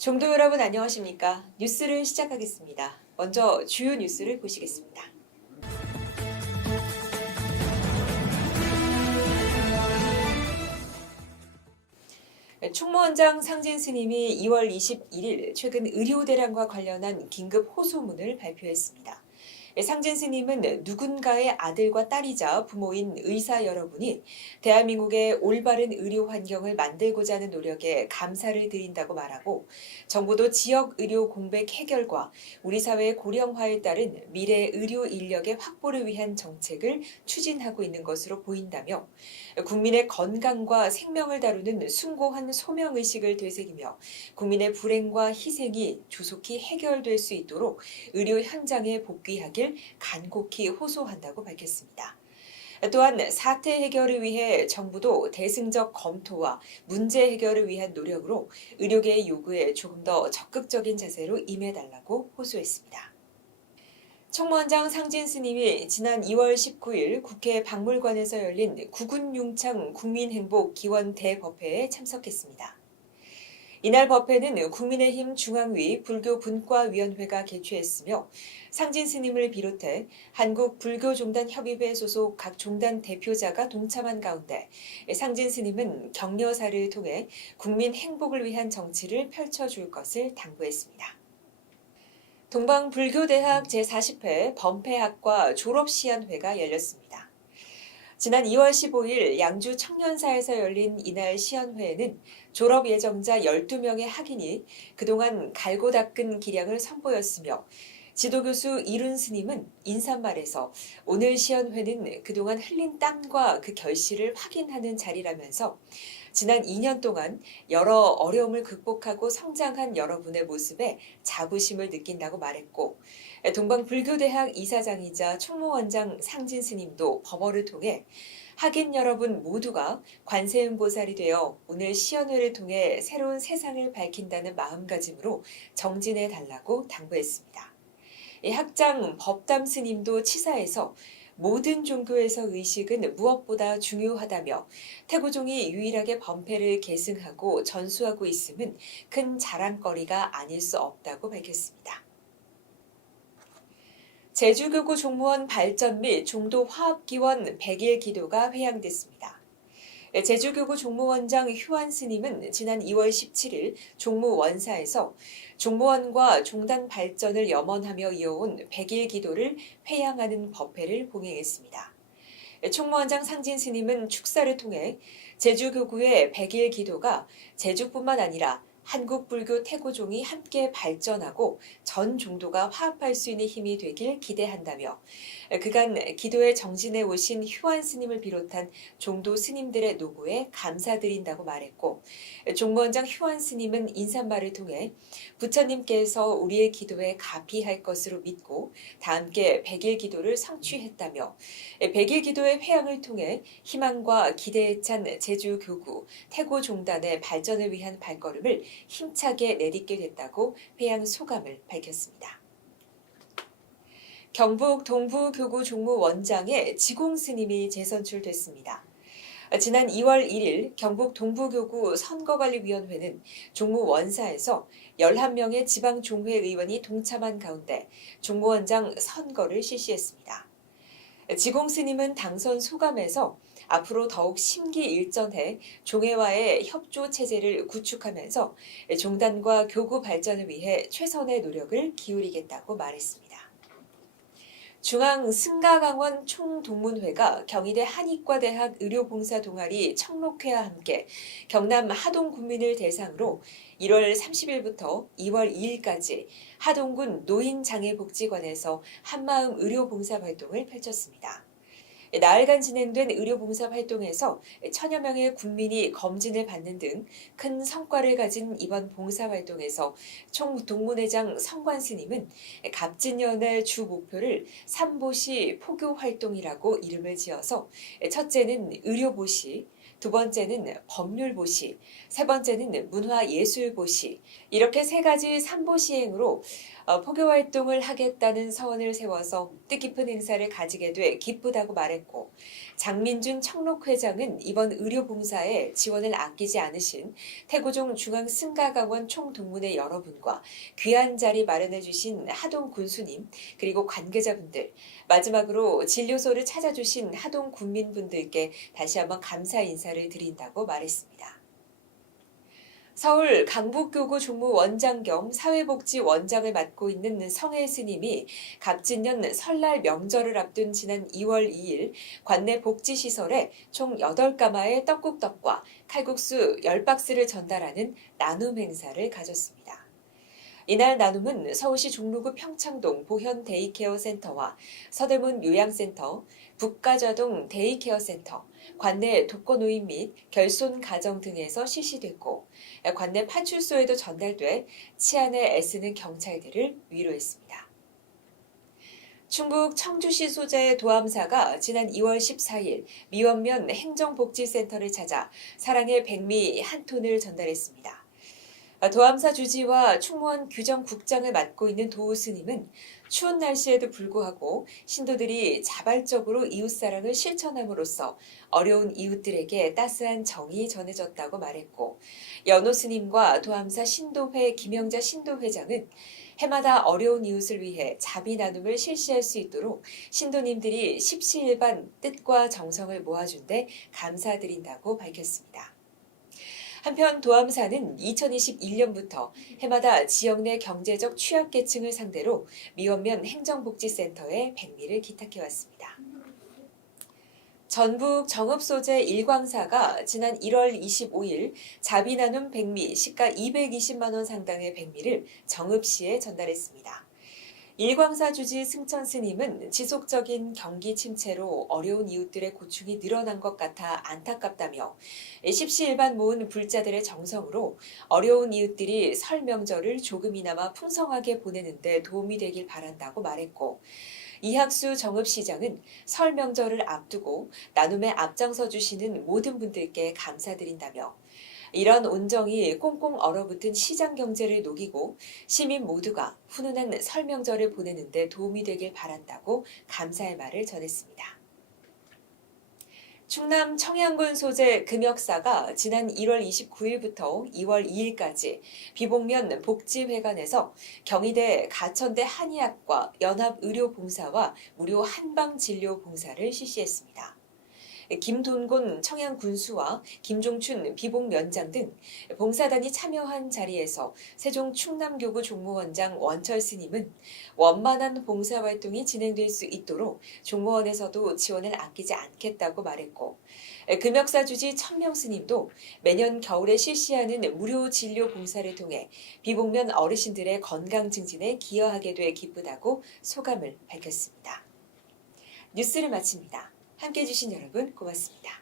종도 여러분 안녕하십니까? 뉴스를 시작하겠습니다. 먼저 주요 뉴스를 보시겠습니다. 총무원장 상진 스님이 2월 21일 최근 의료 대란과 관련한 긴급 호소문을 발표했습니다. 상진 스님은 누군가의 아들과 딸이자 부모인 의사 여러분이 대한민국의 올바른 의료 환경을 만들고자 하는 노력에 감사를 드린다고 말하고 정부도 지역 의료 공백 해결과 우리 사회의 고령화에 따른 미래 의료 인력의 확보를 위한 정책을 추진하고 있는 것으로 보인다며 국민의 건강과 생명을 다루는 숭고한 소명의식을 되새기며 국민의 불행과 희생이 조속히 해결될 수 있도록 의료 현장에 복귀하길 간곡히 호소한다고 밝혔습니다. 또한 사태 해결을 위해 정부도 대승적 검토와 문제 해결을 위한 노력으로 의료계의 요구에 조금 더 적극적인 자세로 임해달라고 호소했습니다. 총무원장 상진 스님이 지난 2월 19일 국회 박물관에서 열린 구군융창 국민행복 기원 대법회에 참석했습니다. 이날 법회는 국민의힘 중앙위 불교분과위원회가 개최했으며 상진 스님을 비롯해 한국불교종단협의회 소속 각 종단 대표자가 동참한 가운데 상진 스님은 격려사를 통해 국민 행복을 위한 정치를 펼쳐줄 것을 당부했습니다. 동방불교대학 제40회 범패학과 졸업시연회가 열렸습니다. 지난 2월 15일 양주 청년사에서 열린 이날 시연회에는 졸업 예정자 12명의 학인이 그동안 갈고 닦은 기량을 선보였으며 지도교수 이룬 스님은 인사말에서 오늘 시연회는 그동안 흘린 땀과 그 결실을 확인하는 자리라면서 지난 2년 동안 여러 어려움을 극복하고 성장한 여러분의 모습에 자부심을 느낀다고 말했고 동방불교대학 이사장이자 총무원장 상진 스님도 법어를 통해 학인 여러분 모두가 관세음보살이 되어 오늘 시연회를 통해 새로운 세상을 밝힌다는 마음가짐으로 정진해 달라고 당부했습니다. 학장 법담 스님도 치사해서 모든 종교에서 의식은 무엇보다 중요하다며 태고종이 유일하게 범패를 계승하고 전수하고 있음은 큰 자랑거리가 아닐 수 없다고 밝혔습니다. 제주교구 종무원 발전 및 종도 화합기원 100일 기도가 회양됐습니다. 제주교구 종무원장 휴안 스님은 지난 2월 17일 종무원사에서 종무원과 종단 발전을 염원하며 이어온 100일 기도를 회양하는 법회를 봉행했습니다. 총무원장 상진 스님은 축사를 통해 제주교구의 100일 기도가 제주뿐만 아니라 한국 불교 태고종이 함께 발전하고 전 종도가 화합할 수 있는 힘이 되길 기대한다며 그간 기도에 정진해 오신 휴안 스님을 비롯한 종도 스님들의 노고에 감사드린다고 말했고 종무원장 휴안 스님은 인사말을 통해 부처님께서 우리의 기도에 가피할 것으로 믿고 다 함께 100일 기도를 성취했다며 100일 기도의 회양을 통해 희망과 기대에 찬 제주교구 태고종단의 발전을 위한 발걸음을 힘차게 내딛게 됐다고 회양 소감을 밝혔습니다. 경북 동부교구 종무원장에 지공 스님이 재선출됐습니다. 지난 2월 1일 경북 동부교구 선거관리위원회는 종무원사에서 11명의 지방종회 의원이 동참한 가운데 종무원장 선거를 실시했습니다. 지공 스님은 당선 소감에서 앞으로 더욱 심기일전해 종회와의 협조 체제를 구축하면서 종단과 교구 발전을 위해 최선의 노력을 기울이겠다고 말했습니다. 중앙승가강원 총동문회가 경희대 한의과대학 의료봉사 동아리 청록회와 함께 경남 하동 군민을 대상으로 1월 30일부터 2월 2일까지 하동군 노인장애복지관에서 한마음 의료봉사 활동을 펼쳤습니다. 나흘간 진행된 의료봉사 활동에서 천여 명의 군민이 검진을 받는 등 큰 성과를 가진 이번 봉사활동에서 총동문회장 성관 스님은 갑진년의 주 목표를 삼보시 포교활동이라고 이름을 지어서 첫째는 의료보시, 두 번째는 법률보시, 세 번째는 문화예술보시, 이렇게 세 가지 3보 시행으로 포교활동을 하겠다는 서원을 세워서 뜻깊은 행사를 가지게 돼 기쁘다고 말했고, 장민준 청록회장은 이번 의료봉사에 지원을 아끼지 않으신 태고종 중앙승가강원 총동문회 여러분과 귀한 자리 마련해 주신 하동 군수님, 그리고 관계자분들, 마지막으로 진료소를 찾아주신 하동 군민분들께 다시 한번 감사 인사를 드린다고 말했습니다. 서울 강북교구 종무원장 겸 사회복지원장을 맡고 있는 성혜 스님이 갑진년 설날 명절을 앞둔 지난 2월 2일 관내 복지시설에 총 8가마의 떡국떡과 칼국수 10박스를 전달하는 나눔 행사를 가졌습니다. 이날 나눔은 서울시 종로구 평창동 보현 데이케어 센터와 서대문 요양센터, 북가좌동 데이케어 센터, 관내 독거노인 및 결손 가정 등에서 실시됐고, 관내 파출소에도 전달돼 치안에 애쓰는 경찰들을 위로했습니다. 충북 청주시 소재의 도암사가 지난 2월 14일 미원면 행정복지센터를 찾아 사랑의 백미 1톤을 전달했습니다. 도암사 주지와 충무원 규정국장을 맡고 있는 도우 스님은 추운 날씨에도 불구하고 신도들이 자발적으로 이웃사랑을 실천함으로써 어려운 이웃들에게 따스한 정이 전해졌다고 말했고, 연호 스님과 도암사 신도회 김영자 신도회장은 해마다 어려운 이웃을 위해 자비 나눔을 실시할 수 있도록 신도님들이 십시일반 뜻과 정성을 모아준 데 감사드린다고 밝혔습니다. 한편 도암사는 2021년부터 해마다 지역 내 경제적 취약계층을 상대로 미원면 행정복지센터에 백미를 기탁해왔습니다. 전북 정읍소재 일광사가 지난 1월 25일 자비나눔 백미 시가 220만 원 상당의 백미를 정읍시에 전달했습니다. 일광사 주지 승천 스님은 지속적인 경기 침체로 어려운 이웃들의 고충이 늘어난 것 같아 안타깝다며 십시일반 모은 불자들의 정성으로 어려운 이웃들이 설 명절을 조금이나마 풍성하게 보내는 데 도움이 되길 바란다고 말했고, 이학수 정읍시장은 설 명절을 앞두고 나눔에 앞장서 주시는 모든 분들께 감사드린다며, 이런 온정이 꽁꽁 얼어붙은 시장 경제를 녹이고 시민 모두가 훈훈한 설 명절을 보내는 데 도움이 되길 바란다고 감사의 말을 전했습니다. 충남 청양군 소재 금역사가 지난 1월 29일부터 2월 2일까지 비봉면 복지회관에서 경희대 가천대 한의학과 연합의료봉사와 무료 한방진료봉사를 실시했습니다. 김돈곤 청양군수와 김종춘 비봉면장 등 봉사단이 참여한 자리에서 세종 충남교구 종무원장 원철 스님은 원만한 봉사활동이 진행될 수 있도록 종무원에서도 지원을 아끼지 않겠다고 말했고, 금역사 주지 천명 스님도 매년 겨울에 실시하는 무료 진료 봉사를 통해 비봉면 어르신들의 건강 증진에 기여하게 돼 기쁘다고 소감을 밝혔습니다. 뉴스를 마칩니다. 함께해 주신 여러분 고맙습니다.